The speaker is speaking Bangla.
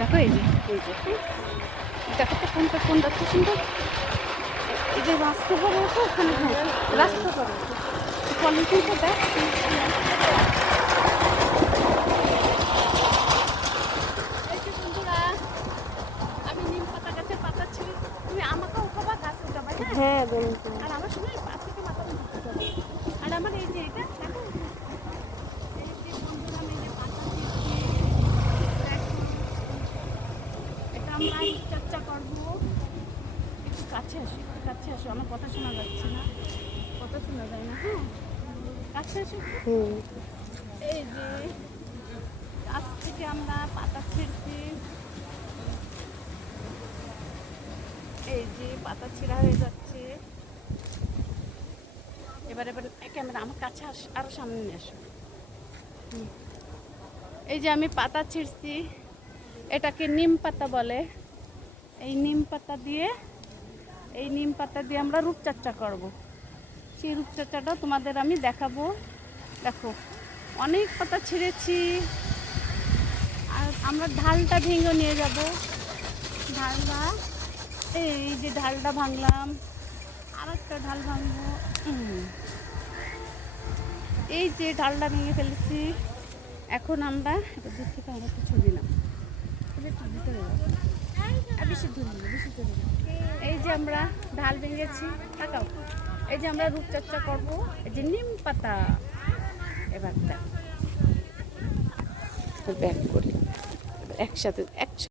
দেখো এই যে দেখো তো কোনটা খুব সুন্দর। এই যে রাস্তা করে তো ওখানে, হ্যাঁ রাস্তা করে পলিথিনটা দেখ। এই যে বন্ধুরা, আমি নিম পাতা গাছের পাতা ছিঁড়ি, তুমি আমাকে উঠাবা, গাছ উঠাবা। হ্যাঁ আর আমার সঙ্গে পা থেকে মাথা উঠাতে হবে। আর আমার এই যে এটা দেখো, এই যে বন্ধুরা আমি এই যে পাতা ছিঁড়ছি, এটা আমরা চর্চা করবো। একটু কাছে আসো, আমার কথা শোনা যাচ্ছে না, কথা শোনা যায় না। হ্যাঁ কাছে আসো। এই যে গাছ থেকে আমরা পাতা ছিঁড়ছি, এই যে পাতা ছিঁড়া হয়ে যাচ্ছে। এবার ক্যামেরা আমার কাছে আরো সামনে নিয়ে আসো। এই যে আমি পাতা ছিঁড়ছি, এটাকে নিম পাতা বলে। এই নিম পাতা দিয়ে আমরা রূপচর্চা করব। সেই রূপচর্চাটা তোমাদের আমি দেখাবো। দেখো অনেক পাতা ছিঁড়েছি, আর আমরা ঢালটা ভেঙে নিয়ে যাব। ঢালটা, এই যে ঢালটা ভাঙলাম, আর একটা ঢাল ভাঙবো। এই যে ঢালটা ভেঙে ফেলেছি। এখন আমরা এটা দূর থেকে আমরা একটু ছবি নাম, একটু ভিতরে বেশি ধরি না, এই যে আমরা ঢাল ভেঙেছি, তাকাও। এই যে আমরা রূপচর্চা করব, এই যে নিম পাতা। এবার ব্যাক করি, একসাথে